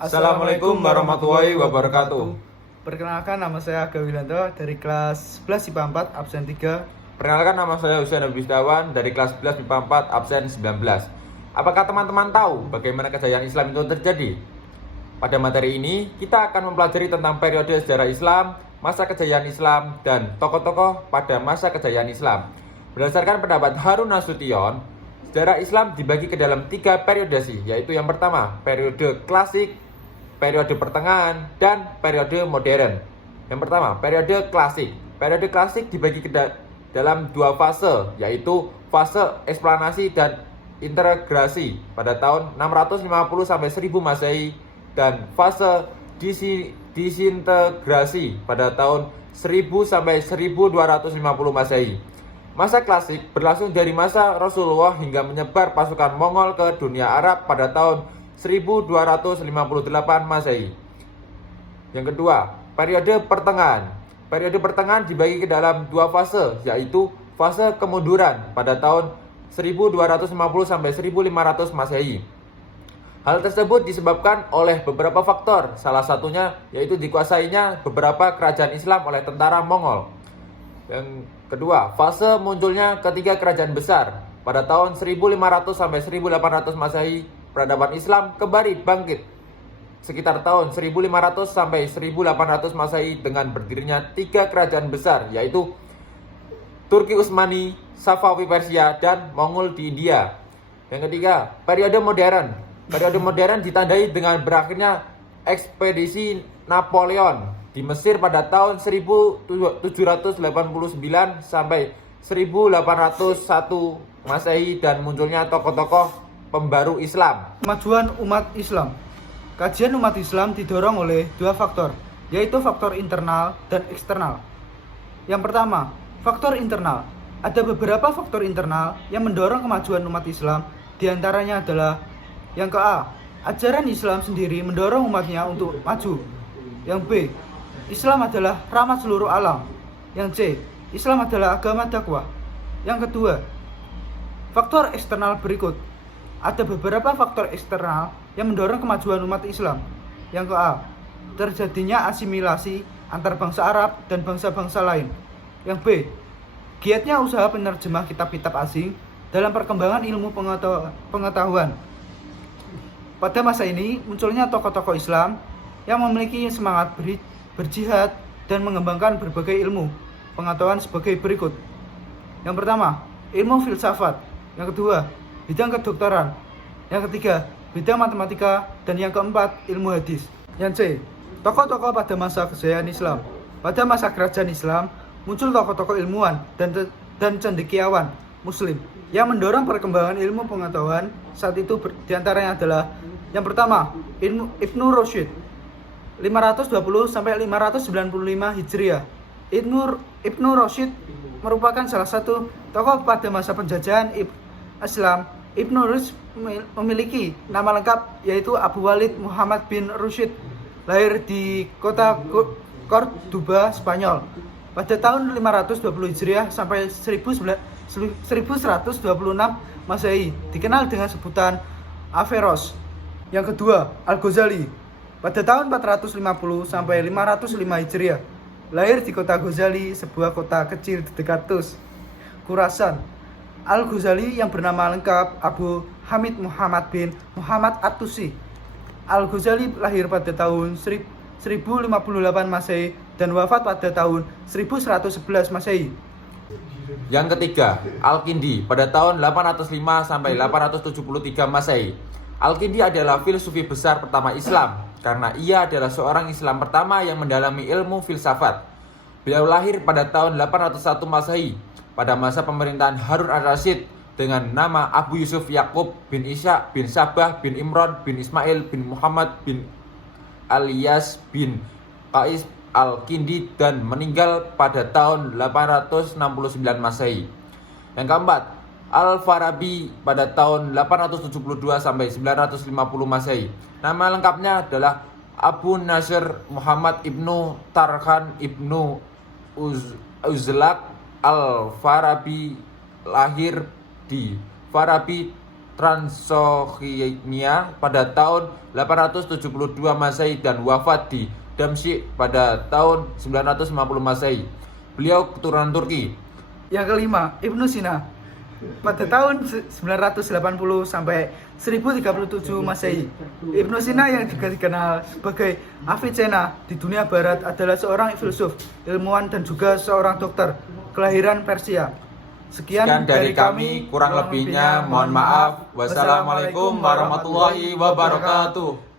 Assalamualaikum warahmatullahi wabarakatuh. Perkenalkan, nama saya Aga Wilanto dari kelas 11 IPA 4 absen 3. Perkenalkan, nama saya Husain Abdisdawan dari kelas 11 IPA 4 absen 19. Apakah teman-teman tahu bagaimana kejayaan Islam itu terjadi? Pada materi ini, kita akan mempelajari tentang periode sejarah Islam, masa kejayaan Islam, dan tokoh-tokoh pada masa kejayaan Islam. Berdasarkan pendapat Harun Nasution, sejarah Islam dibagi ke dalam 3 periode yaitu yang pertama, periode klasik, periode pertengahan, dan periode modern. Yang pertama, periode klasik. Periode klasik dibagi ke dalam 2 fase, yaitu fase eksplanasi dan integrasi pada tahun 650 sampai 1000 Masehi dan fase disintegrasi pada tahun 1000 sampai 1250 Masehi. Masa klasik berlangsung dari masa Rasulullah hingga menyebar pasukan Mongol ke dunia Arab pada tahun 1258 Masehi. Yang kedua, periode pertengahan. Periode pertengahan dibagi ke dalam 2 fase, yaitu fase kemunduran pada tahun 1250 sampai 1500 Masehi. Hal tersebut disebabkan oleh beberapa faktor, salah satunya yaitu dikuasainya beberapa kerajaan Islam oleh tentara Mongol. Yang kedua, fase munculnya ketiga kerajaan besar. Pada tahun 1500 sampai 1800 Masehi, peradaban Islam kembali bangkit. Sekitar tahun 1500 sampai 1800 Masehi dengan berdirinya 3 kerajaan besar, yaitu Turki Utsmani, Safawi Persia, dan Mongol di India. Yang ketiga, periode modern. Periode modern ditandai dengan berakhirnya ekspedisi Napoleon di Mesir pada tahun 1789 sampai 1801 Masehi dan munculnya tokoh-tokoh pembaru Islam. Kemajuan umat Islam. Kajian umat Islam didorong oleh 2 faktor, yaitu faktor internal dan eksternal. Yang pertama, faktor internal. Ada beberapa faktor internal yang mendorong kemajuan umat Islam, diantaranya adalah yang ke A, ajaran Islam sendiri mendorong umatnya untuk maju. Yang B, Islam adalah rahmat seluruh alam. Yang C, Islam adalah agama dakwah. Yang kedua, faktor eksternal berikut. Ada beberapa faktor eksternal yang mendorong kemajuan umat Islam. Yang ke A, terjadinya asimilasi antar bangsa Arab dan bangsa-bangsa lain. Yang B, giatnya usaha penerjemah kitab-kitab asing dalam perkembangan ilmu pengetahuan. Pada masa ini munculnya tokoh-tokoh Islam yang memiliki semangat berjihad dan mengembangkan berbagai ilmu pengetahuan sebagai berikut. Yang pertama, ilmu filsafat. Yang kedua, bidang kedokteran. Yang ketiga, bidang matematika. Dan yang keempat, ilmu hadis. Yang C, tokoh-tokoh pada masa kejayaan Islam. Pada masa kerajaan Islam, muncul tokoh-tokoh ilmuwan dan cendekiawan Muslim yang mendorong perkembangan ilmu pengetahuan. Saat itu diantaranya adalah yang pertama, Ibnu Rushd 520 sampai 595 Hijriah. Ibnu Rushd merupakan salah satu tokoh pada masa penjajahan Islam. Ibnu Rushd memiliki nama lengkap yaitu Abu Walid Muhammad bin Rushd, lahir di kota Cordoba, Spanyol pada tahun 520 Hijriah sampai 1126 Masehi, dikenal dengan sebutan Averroes. Yang kedua, Al-Ghazali pada tahun 450 sampai 505 Hijriah, lahir di kota Ghazali, sebuah kota kecil di dekat Tus, Khurasan. Al-Ghazali yang bernama lengkap Abu Hamid Muhammad bin Muhammad At-Tusi. Al-Ghazali lahir pada tahun 1058 Masehi dan wafat pada tahun 1111 Masehi. Yang ketiga, Al-Kindi pada tahun 805 sampai 873 Masehi. Al-Kindi adalah filsuf besar pertama Islam karena ia adalah seorang Islam pertama yang mendalami ilmu filsafat. Beliau lahir pada tahun 801 Masehi pada masa pemerintahan Harun al-Rasyid dengan nama Abu Yusuf Yakub bin Ishaq bin Sabah bin Imran bin Ismail bin Muhammad bin Alyas bin Qais Al-Kindi dan meninggal pada tahun 869 Masehi. Yang keempat, Al-Farabi pada tahun 872 sampai 950 Masehi. Nama lengkapnya adalah Abu Nasr Muhammad Ibnu Tarkhan Ibnu Uzlaq Al-Farabi, lahir di Farabi, Transylvania pada tahun 872 Masehi dan wafat di Damsyik pada tahun 950 Masehi. Beliau keturunan Turki. Yang kelima, Ibnu Sina pada tahun 980 sampai 1037 Masehi. Ibnu Sina yang juga dikenal sebagai Avicenna di dunia barat adalah seorang filsuf, ilmuwan dan juga seorang dokter kelahiran Persia. Sekian dari kami, kurang lebihnya mohon maaf. Wassalamualaikum warahmatullahi wabarakatuh.